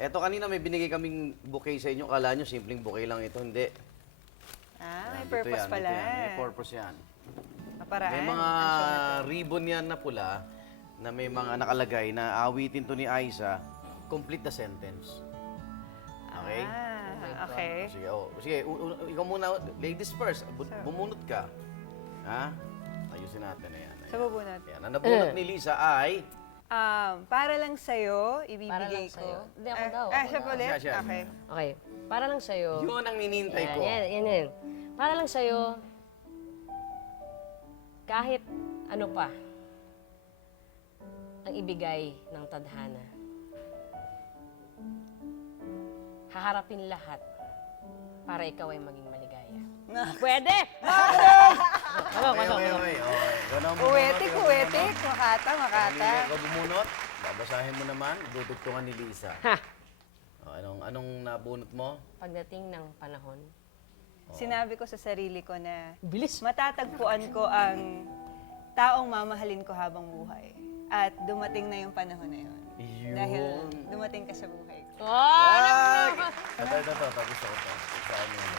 eto kanina may binigay kaming bouquet sa inyo. Kala nyo, simpleng bouquet lang ito. Hindi. May Yan, purpose dito pala. yan. May purpose yan. Kaparaan. May mga Ang sulat. ribbon yan na pula na may mga nakalagay na awitin to ni Aiza, complete the sentence. Okay? Okay. Sige, sige ikaw muna, ladies first. Bumunot ka. Ha? Ayusin natin. Ayan. Sa bubunot. Ayan. Ang nabunot ni Lisa ay... Para lang sa'yo, ibibigay Para lang ko. sa'yo. Hindi, ako daw. Siya Ako po ulit? Siya. Okay. Okay. Para lang sa'yo. Yun ang ninintay ko. Yan. Para lang sa'yo, kahit ano pa ang ibigay ng tadhana, haharapin lahat para ikaw ay maging maligaya. Pwede! Okay. Ikaw na ang bumunot, Uwetik, ikaw uwetik. bumunot. Makata, makata. Ikaw bumunot. Babasahin mo naman. Dudugtungan ni Lisa. Ha! Anong nabunot mo? Pagdating ng panahon, Sinabi ko sa sarili ko na bilis! matatagpuan ko ang taong mamahalin ko habang buhay. At dumating na yung panahon na yun. Yun. Dahil dumating ka sa buhay ko. Ito. Tapos ako ito. Saan yun?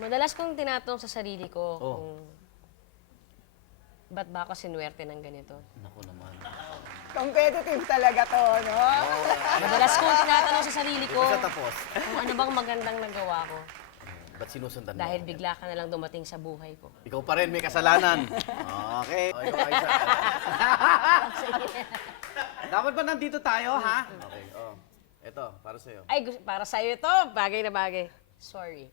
Madalas Kong tinatanong sa sarili ko Oh. kung ba't ba ako sinuwerte ng ganito. Naku naman. competitive talaga to, no? Madalas kong tinatanong sa sarili Hindi ko pa siya tapos. kung ano bang magandang nagawa ko Ba't sinusundan mo? dahil ako? bigla ka na lang dumating sa buhay ko. Ikaw pa rin may kasalanan. Okay. O, ikaw, Aiza. Dapat ba nandito tayo, ha? Okay. Ito, para sa'yo. Ay, para sa'yo ito. Bagay na bagay. Sorry.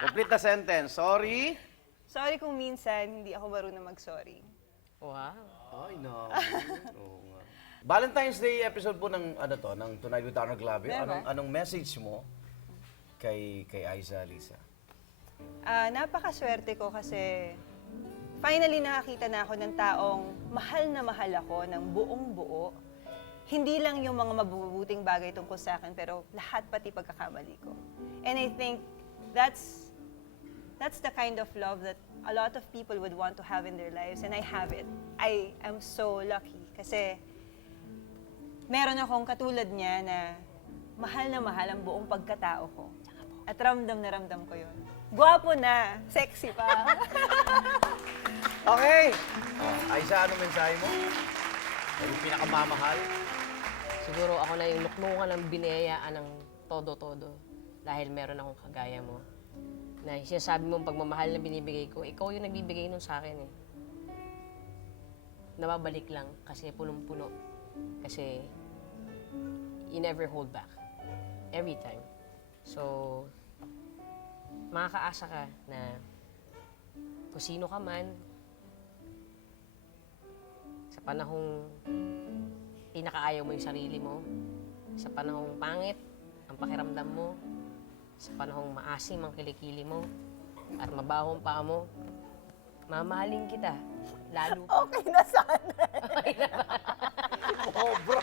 Complete the sentence. Sorry. Sorry kung minsan hindi ako marunong mag-sorry. Wow. Ay, no. Oo nga. Valentine's Day episode po ng ng Tonight with Arnold Glavio. Diba? Anong message mo kay Aiza, Lisa? Napakaswerte ko kasi finally nakakita na ako ng taong mahal na mahal ako ng buong buo. Hindi lang yung mga mabubuting bagay tungkol sa akin, pero lahat pati pagkakamali ko. And I think that's the kind of love that a lot of people would want to have in their lives, and I have it. I am so lucky kasi meron akong katulad niya na mahal ang buong pagkatao ko. At ramdam na ramdam ko yun. Gwapo na, sexy pa. Okay. Aiza, anong mensahe mo? Yung pinakamamahal? Siguro ako na yung nuknukan ng binayaan ng todo-todo dahil meron akong kagaya mo. Na sinasabi mong pagmamahal na binibigay ko, ikaw yung nagbibigay nun sa akin eh. Nababalik lang kasi punong-puno. Kasi you never hold back. Every time. So, makakaasa ka na kung sino ka man, sa panahong pinakaayaw mo yung sarili mo, sa panahong pangit ang pakiramdam mo, sa panahong maasim ang kilikili mo, at mabaho ang paa mo, mamahalin kita. Lalo pa. Okay na sana. Obra.